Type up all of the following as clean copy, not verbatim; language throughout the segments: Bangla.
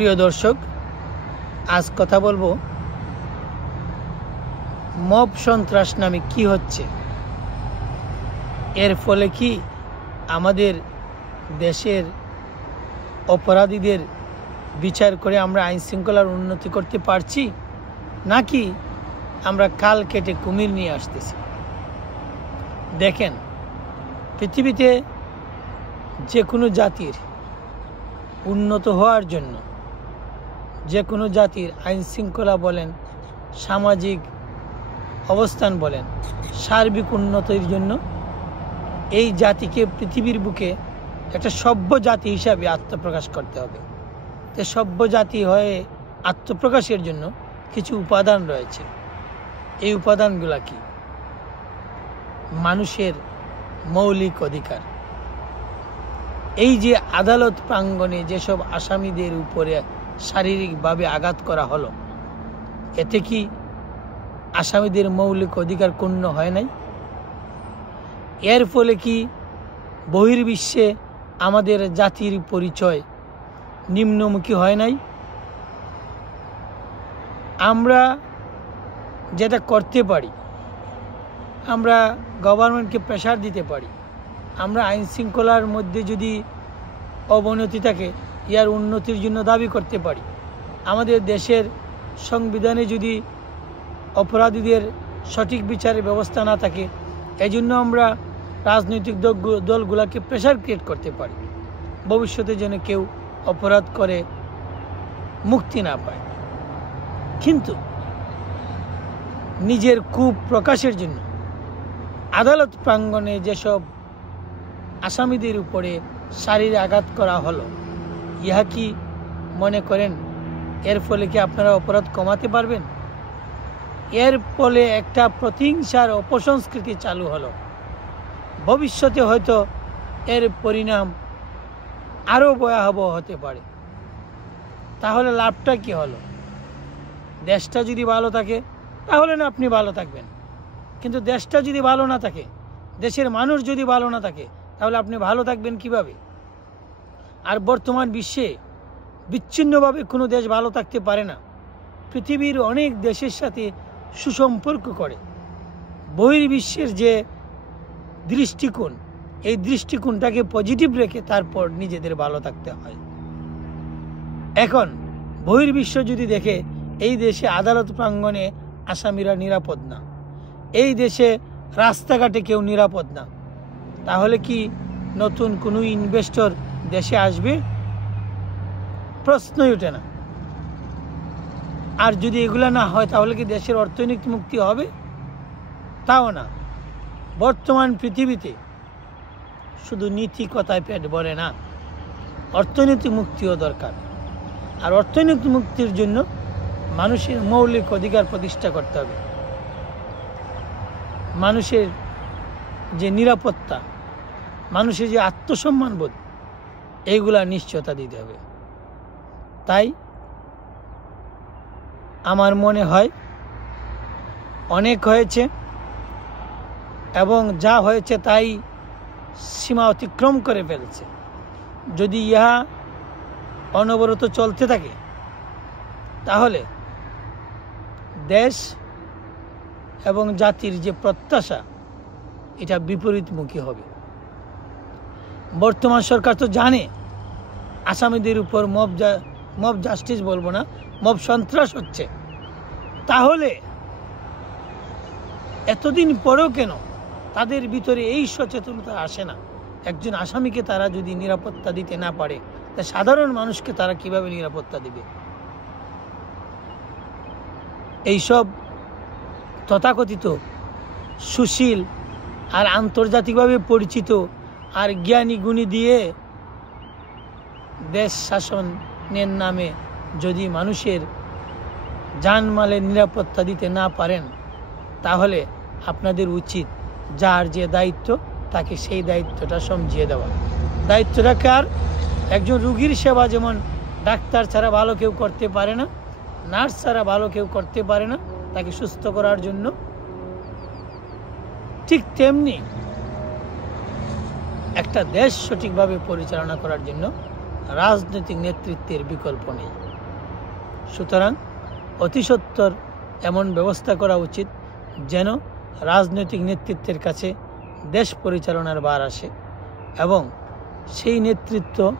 প্রিয় দর্শক, আজ কথা বলবো মব সন্ত্রাস নামে কি হচ্ছে, এর ফলে কি আমাদের দেশের অপরাধীদের বিচার করে আমরা আইন শৃঙ্খলার উন্নতি করতে পারছি, নাকি আমরা কাল কেটে কুমির নিয়ে আসতেছি। দেখেন, পৃথিবীতে যে কোনো জাতির উন্নত হওয়ার জন্য, যে কোনো জাতির আইন শৃঙ্খলা বলেন, সামাজিক অবস্থান বলেন, সার্বিক উন্নতির জন্য এই জাতিকে পৃথিবীর বুকে একটা সভ্য জাতি হিসাবে আত্মপ্রকাশ করতে হবে। তো সভ্য জাতি হয়ে আত্মপ্রকাশের জন্য কিছু উপাদান রয়েছে। এই উপাদানগুলা কি? মানুষের মৌলিক অধিকার। এই যে আদালত প্রাঙ্গণে যেসব আসামিদের উপরে শারীরিকভাবে আঘাত করা হলো, এতে কি আসামিদের মৌলিক অধিকার ক্ষুণ্ণ হয় নাই? এর ফলে কি বহির্বিশ্বে আমাদের জাতির পরিচয় নিম্নমুখী হয় নাই? আমরা যেটা করতে পারি, আমরা গভর্নমেন্টকে প্রেশার দিতে পারি। আমরা আইন শৃঙ্খলার মধ্যে যদি অবনতি থাকে, ইয়ার উন্নতির জন্য দাবি করতে পারি। আমাদের দেশের সংবিধানে যদি অপরাধীদের সঠিক বিচারের ব্যবস্থা না থাকে, এজন্য আমরা রাজনৈতিক দলগুলোকে প্রেশার ক্রিয়েট করতে পারি, ভবিষ্যতে যেন কেউ অপরাধ করে মুক্তি না পায়। কিন্তু নিজের কূপ প্রকাশের জন্য আদালত প্রাঙ্গণে যেসব আসামিদের উপরে শারীরিক আঘাত করা হলো, ইহা কি মনে করেন এর ফলে কি আপনারা অপরাধ কমাতে পারবেন? এর ফলে একটা প্রতিহিংসার অপসংস্কৃতি চালু হলো। ভবিষ্যতে হয়তো এর পরিণাম আরও ভয়াবহ হতে পারে। তাহলে লাভটা কি হলো? দেশটা যদি ভালো থাকে তাহলে না আপনি ভালো থাকবেন, কিন্তু দেশটা যদি ভালো না থাকে, দেশের মানুষ যদি ভালো না থাকে, তাহলে আপনি ভালো থাকবেন কিভাবে? আর বর্তমান বিশ্বে বিচ্ছিন্নভাবে কোনো দেশ ভালো থাকতে পারে না। পৃথিবীর অনেক দেশের সাথে সুসম্পর্ক করে। বহির্বিশ্বের যে দৃষ্টিকোণ, এই দৃষ্টিকোণটাকে পজিটিভ রেখে তারপর নিজেদের ভালো থাকতে হয়। এখন বহির্বিশ্ব যদি দেখে এই দেশে আদালত প্রাঙ্গণে আসামিরা নিরাপদ না, এই দেশে রাস্তাঘাটে কেউ নিরাপদ না, তাহলে কি নতুন কোনো ইনভেস্টর দেশে আসবে? প্রশ্নই ওঠে না। আর যদি এগুলা না হয়, তাহলে কি দেশের অর্থনৈতিক মুক্তি হবে? তাও না। বর্তমান পৃথিবীতে শুধু নীতি কথায় পেট ভরে না, অর্থনৈতিক মুক্তিও দরকার। আর অর্থনৈতিক মুক্তির জন্য মানুষের মৌলিক অধিকার প্রতিষ্ঠা করতে হবে। মানুষের যে নিরাপত্তা, মানুষের যে আত্মসম্মানবোধ, এইগুলা নিশ্চয়তা দিতে হবে। তাই আমার মনে হয় অনেক হয়েছে, এবং যা হয়েছে তাই সীমা অতিক্রম করে ফেলেছে। যদি ইহা অনবরত চলতে থাকে, তাহলে দেশ এবং জাতির যে প্রত্যাশা, এটা বিপরীতমুখী হবে। বর্তমান সরকার তো জানে আসামিদের উপর মব জাস্টিস বলবো না, মব সন্ত্রাস হচ্ছে। তাহলে এতদিন পরেও কেন তাদের ভিতরে এই সচেতনতা আসে না? একজন আসামিকে তারা যদি নিরাপত্তা দিতে না পারে, তা সাধারণ মানুষকে তারা কিভাবে নিরাপত্তা দিবে? এইসব তথাকথিত সুশীল আর আন্তর্জাতিকভাবে পরিচিত আর জ্ঞানী গুণী দিয়ে দেশ শাসনের নামে যদি মানুষের জানমালের নিরাপত্তা দিতে না পারেন, তাহলে আপনাদের উচিত যার যে দায়িত্ব, তাকে সেই দায়িত্বটা সমঝিয়ে দেওয়া। দায়িত্বটা কার? একজন রুগীর সেবা যেমন ডাক্তার ছাড়া ভালো কেউ করতে পারে না, নার্স ছাড়া ভালো কেউ করতে পারে না তাকে সুস্থ করার জন্য, ঠিক তেমনি একটা দেশ সঠিকভাবে পরিচালনা করার জন্য রাজনৈতিক নেতৃত্বের বিকল্প নেই। সুতরাং অতি সত্বর এমন ব্যবস্থা করা উচিত যেন রাজনৈতিক নেতৃত্বের কাছে দেশ পরিচালনার ভার আসে এবং সেই নেতৃত্ব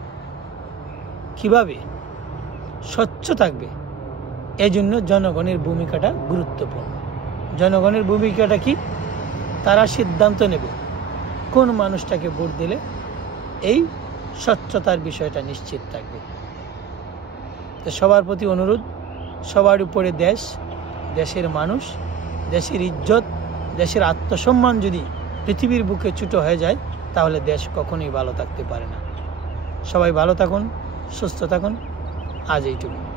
কিভাবে স্বচ্ছ থাকবে এজন্য জনগণের ভূমিকাটা গুরুত্বপূর্ণ। জনগণের ভূমিকাটা কি? তারা সিদ্ধান্ত নেবে কোন মানুষটাকে ভোট দিলে এই স্বচ্ছতার বিষয়টা নিশ্চিত থাকবে। তো সবার প্রতি অনুরোধ, সবার উপরে দেশ, দেশের মানুষ, দেশের ইজ্জত, দেশের আত্মসম্মান যদি পৃথিবীর বুকে ছোট হয়ে যায় তাহলে দেশ কখনোই ভালো থাকতে পারে না। সবাই ভালো থাকুন, সুস্থ থাকুন। আজ এইটুকু।